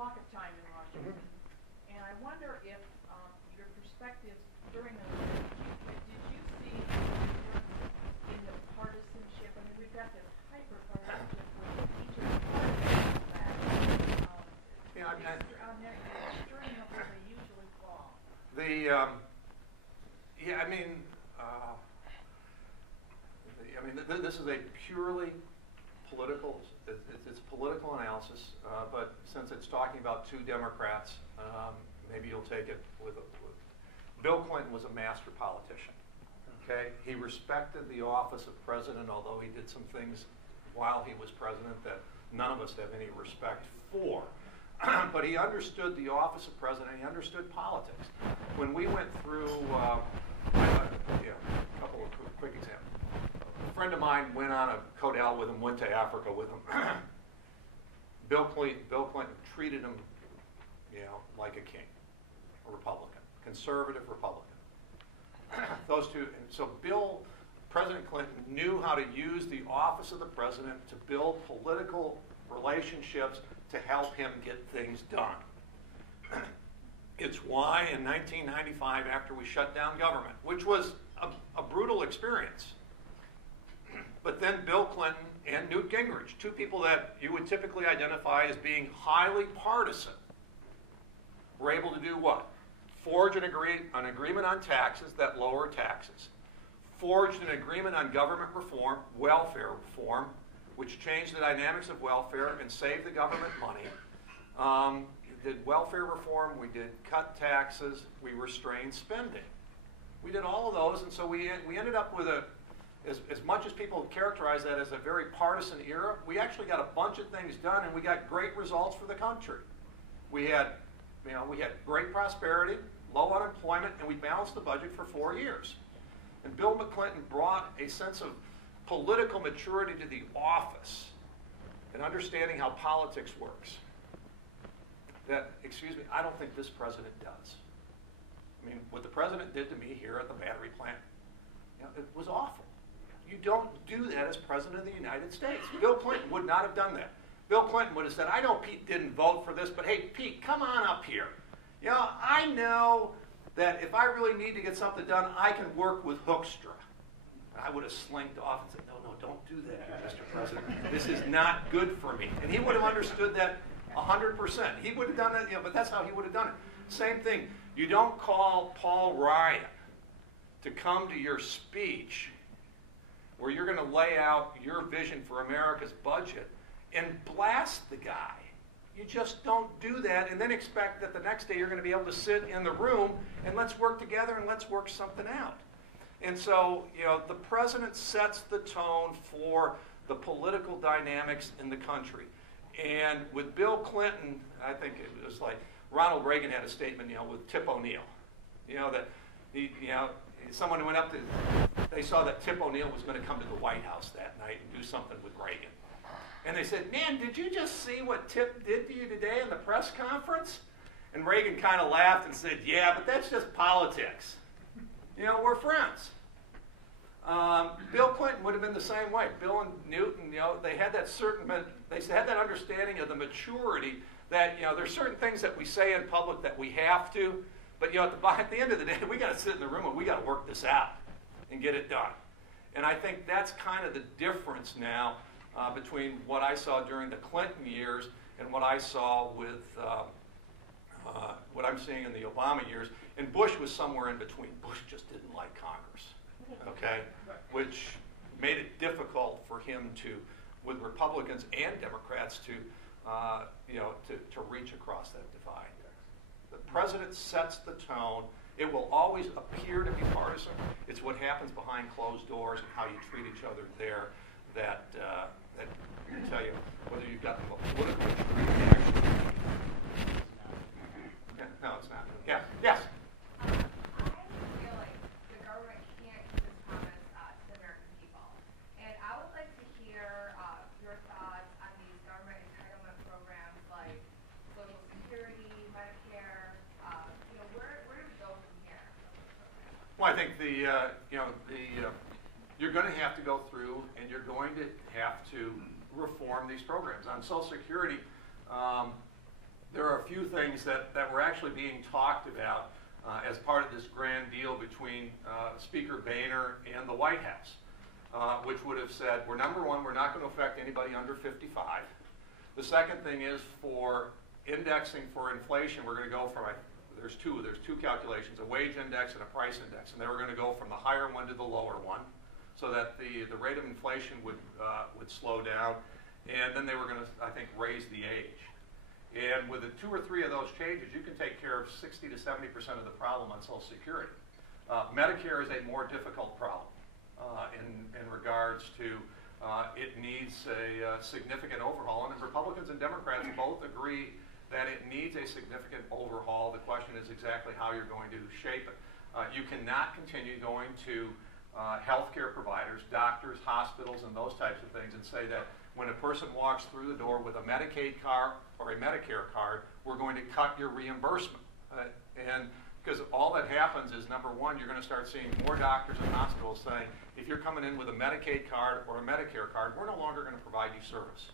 block of time in Washington, and I wonder if your perspectives during those years, did you see a difference in the partisanship? I mean, we've got this hyper-partisanship with each of the parties that during the where they usually fall. Yeah, I mean, this is a purely political. It's political analysis, but since it's talking about two Democrats, maybe you'll take it with Bill Clinton was a master politician. Okay, he respected the office of president, although he did some things while he was president that none of us have any respect for. But he understood the office of president. He understood politics. When we went through, a couple of quick examples. A friend of mine went on a Codell with him, went to Africa with him. Bill Clinton treated him, like a king, a Republican, conservative Republican. Those two, and so President Clinton knew how to use the office of the president to build political relationships to help him get things done. It's why in 1995, after we shut down government, which was a brutal experience, but then Bill Clinton and Newt Gingrich, two people that you would typically identify as being highly partisan, were able to do what? Forge an agreement on taxes that lower taxes. Forged an agreement on government reform, welfare reform, which changed the dynamics of welfare and saved the government money. We did welfare reform, we did cut taxes, we restrained spending. We did all of those, and so we ended up with as much as people characterize that as a very partisan era, we actually got a bunch of things done, and we got great results for the country. We had great prosperity, low unemployment, and we balanced the budget for 4 years. And Bill Clinton brought a sense of political maturity to the office and understanding how politics works. That, I don't think this president does. I mean, what the president did to me here at the battery plant, it was awful. You don't do that as president of the United States. Bill Clinton would not have done that. Bill Clinton would have said, I know Pete didn't vote for this, but hey, Pete, come on up here. I know that if I really need to get something done, I can work with Hoekstra. I would have slinked off and said, no, don't do that, Mr. President. This is not good for me. And he would have understood that 100%. He would have done that, but that's how he would have done it. Same thing. You don't call Paul Ryan to come to your speech where you're going to lay out your vision for America's budget and blast the guy. You just don't do that and then expect that the next day you're going to be able to sit in the room and let's work together and let's work something out. And so, the president sets the tone for the political dynamics in the country. And with Bill Clinton, I think it was like Ronald Reagan had a statement, with Tip O'Neill. That someone went up to, they saw that Tip O'Neill was going to come to the White House that night and do something with Reagan. And they said, man, did you just see what Tip did to you today in the press conference? And Reagan kind of laughed and said, yeah, but that's just politics. We're friends. Bill Clinton would have been the same way. Bill and Newton, they had that understanding of the maturity that, there's certain things that we say in public that we have to, but at the end of the day, we got to sit in the room and we got to work this out and get it done. And I think that's kind of the difference now between what I saw during the Clinton years and what I saw with what I'm seeing in the Obama years. And Bush was somewhere in between. Bush just didn't like Congress, okay? Which made it difficult for him to, with Republicans and Democrats, to reach across that divide. The president sets the tone. It will always appear to be partisan. It's what happens behind closed doors and how you treat each other there that can tell you whether you've got the political reaction. Yeah, no, it's not. Yeah. Yes. I feel like the government can't keep its promise to the American people, and I would like to hear your thoughts on these government entitlement programs like Social Security, Medicare. Where do we go from here? Well, I think you're going to have to go through, and you're going to have to reform these programs. On Social Security, there are few things that were actually being talked about as part of this grand deal between Speaker Boehner and the White House, which would have said, number one, we're not going to affect anybody under 55. The second thing is for indexing for inflation, we're going to go from, there's two calculations, a wage index and a price index, and they were going to go from the higher one to the lower one, so that the rate of inflation would slow down, and then they were going to, I think, raise the age. And with the 2 or 3 of those changes, you can take care of 60 to 70% of the problem on Social Security. Medicare is a more difficult problem in regards to it needs a significant overhaul, and Republicans and Democrats both agree that it needs a significant overhaul. The question is exactly how you're going to shape it. You cannot continue going to healthcare providers, doctors, hospitals, and those types of things and say that when a person walks through the door with a Medicaid card or a Medicare card, we're going to cut your reimbursement. And because all that happens is, number one, you're going to start seeing more doctors and hospitals saying, if you're coming in with a Medicaid card or a Medicare card, we're no longer going to provide you service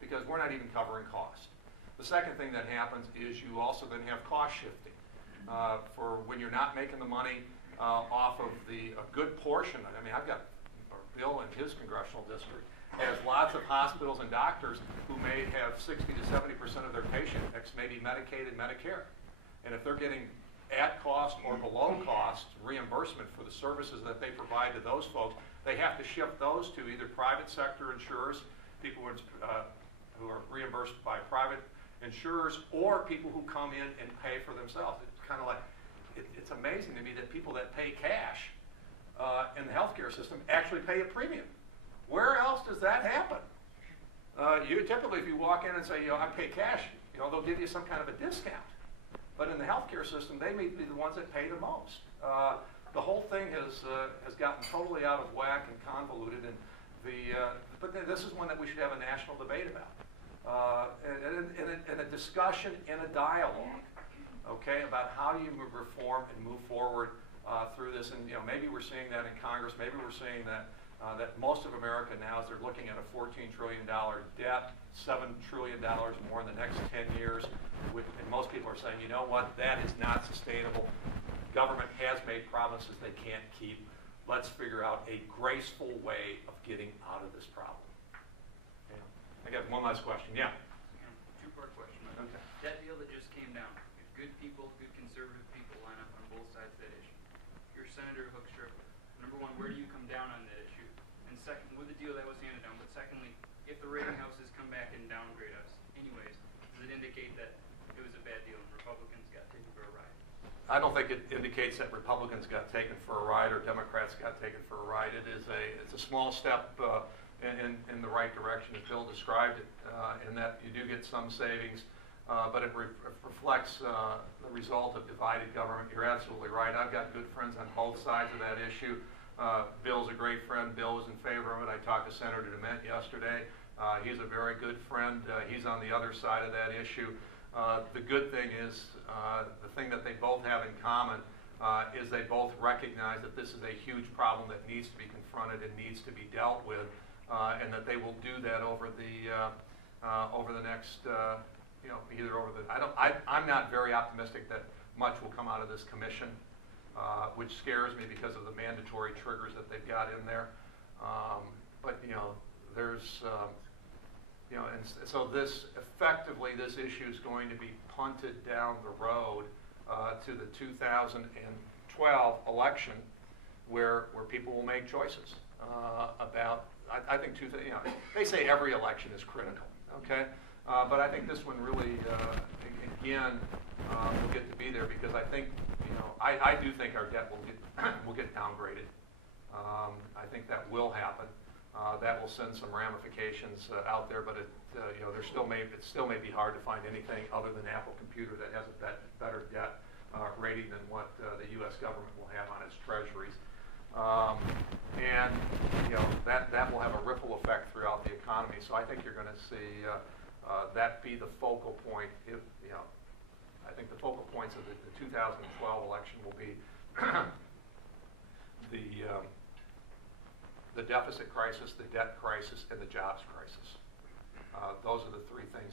because we're not even covering cost. The second thing that happens is you also then have cost shifting. For when you're not making the money off of a good portion. I mean, I've got Bill in his congressional district has lots of hospitals and doctors who may have 60 to 70% of their patient mix maybe Medicaid and Medicare. And if they're getting at cost or below cost reimbursement for the services that they provide to those folks, they have to shift those to either private sector insurers, people who are reimbursed by private insurers, or people who come in and pay for themselves. It's kind of like, it's amazing to me that people that pay cash in the healthcare system actually pay a premium. Where else does that happen? You typically, if you walk in and say, I pay cash, they'll give you some kind of a discount. But in the healthcare system, they may be the ones that pay the most. The whole thing has gotten totally out of whack and convoluted, and but this is one that we should have a national debate about, and a discussion and a dialogue, okay, about how you reform and move forward through this. And maybe we're seeing that in Congress. Maybe we're seeing that most of America now, as they're looking at a $14 trillion debt, $7 trillion more in the next 10 years, and most people are saying, you know what, that is not sustainable. Government has made promises they can't keep. Let's figure out a graceful way of getting out of this problem. Yeah. I got one last question. Yeah? Two-part question. Okay. That deal that just came down, if good people, good conservative people line up on both sides of that issue, you're Senator Hoekstra, number one, where do you come down on that issue? And second, with the deal that was handed down, but secondly, if the rating houses come back and downgrade us anyways, does it indicate that it was a bad deal and Republicans got taken for a ride? I don't think it indicates that Republicans got taken for a ride or Democrats got taken for a ride. It's a small step in the right direction, as Bill described it, in that you do get some savings, but it reflects the result of divided government. You're absolutely right. I've got good friends on both sides of that issue. Bill's a great friend. Bill was in favor of it. I talked to Senator DeMint yesterday. He's a very good friend. He's on the other side of that issue. The good thing is, the thing that they both have in common is they both recognize that this is a huge problem that needs to be confronted and needs to be dealt with, and that they will do that over the next, either over the. I'm not very optimistic that much will come out of this commission, which scares me because of the mandatory triggers that they've got in there. But there's. And so this issue is going to be punted down the road to the 2012 election, where people will make choices about. I think they say every election is critical, okay? But I think this one really, again, will get to be there because I think, I do think our debt will get downgraded. I think that will happen. That will send some ramifications out there, but it still may be hard to find anything other than Apple Computer that has a better debt rating than what the U.S. government will have on its treasuries, and that will have a ripple effect throughout the economy. So I think you're going to see that be the focal point. I think the focal points of the 2012 election will be the deficit crisis, the debt crisis, and the jobs crisis. Those are the three things